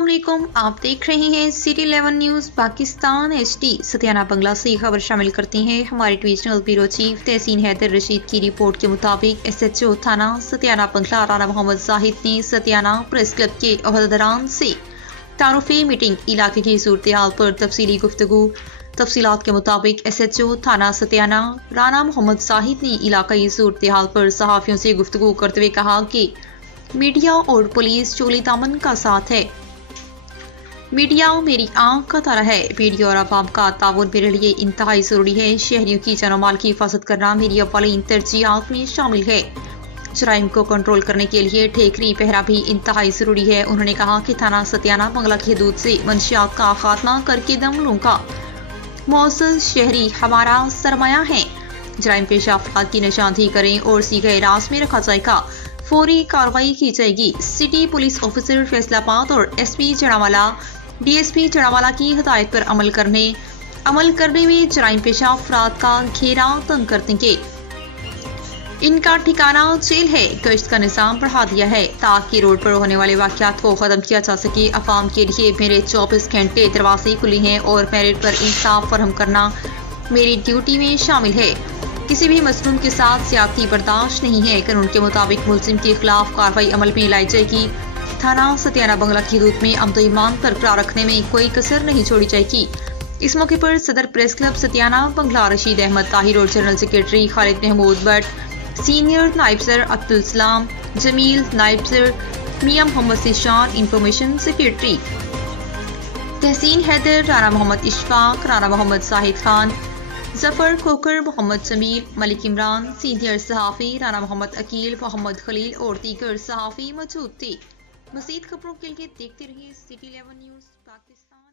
अस्सलाम वालेकुम, आप देख रहे हैं सिटी 11 न्यूज़ पाकिस्तान HD। सतियाना बंगला से खबर शामिल करती हैं हमारे डिविजनल ब्यूरो चीफ तहसीन हैदर रशीद की रिपोर्ट के मुताबिक SHO थाना सतियाना बंगला राना मोहम्मद जाहिद ने सतियाना प्रेस क्लब के अहदेदारान से तारुफी मीटिंग इलाके की सूरत हाल पर तफसीली गुफ्तगू। तफसीलात के मुताबिक SHO थाना सतियाना राना मोहम्मद जाहिद ने इलाकाई सूरत हाल पर सहाफ़ियों से गुफ्तगू करते हुए कहा कि मीडिया और पुलिस चोली दामन का साथ है। मीडिया मेरी आंख का तारा है। मीडिया और अवाम का ताउन मेरे लिए इंतहाई ज़रूरी है। शहरियों की जान माल की हिफाजत करना मेरी अव्वलीन तरजीहात में शामिल है। जराइम को कंट्रोल करने के लिए ठेकरी पहरा भी इंतहाई ज़रूरी है। उन्होंने कहा कि थाना सतियाना बंगला की हदूद से मंशियात का खात्मा करके दम लूंगा। मौसूल शहरी हमारा सरमाया है। जराइम पेशा अफराद की निशानदेही करें और सीधे हिरास में रखा जाएगा। फौरी कार्रवाई की जाएगी। सिटी पुलिस ऑफिसर फैसलाबाद और SP चढ़ावाला DSP चढ़ावाला की हिदायत पर अमल करने में जराइम पेशा अफराद का घेरा तंग कर देंगे। इनका ठिकाना जेल है। गश्त का निज़ाम बढ़ा दिया है ताकि रोड पर होने वाले वाक़यात को ख़त्म किया जा सके। अवाम के लिए मेरे 24 घंटे दरवाजे खुले हैं और मेरिट पर इंसाफ फराहम करना मेरी ड्यूटी में शामिल है। किसी भी मजलूम के साथ ज्यादती बर्दाश्त नहीं है। कानून के मुताबिक मुलजिम के खिलाफ कार्रवाई अमल में लाई जाएगी। थाना सतियाना बंगला की हदूद में अमन ईमान बरकरार रखने में कोई कसर नहीं छोड़ी जाएगी। इस मौके पर सदर प्रेस क्लब सतियाना बंगला रशीद अहमद ताहिर और general secretary Khalid Mahmood Bhatt, senior नायब सर अब्दुल सलाम जमील, नायब सर Mian Muhammad Zeeshan, information secretary Tehseen Haider, Rana Muhammad Ishfaq, Rana Muhammad Zahid Khan, Zafar Khokhar, Muhammad Jamil, Malik Imran, senior सहाफ़ी राना मोहम्मद अकील, मोहम्मद खलील और दीगर सहाफ़ी मौजूद थे। मज़ीद खबरों के लिए देखते रहिए सिटी 11 न्यूज़ पाकिस्तान।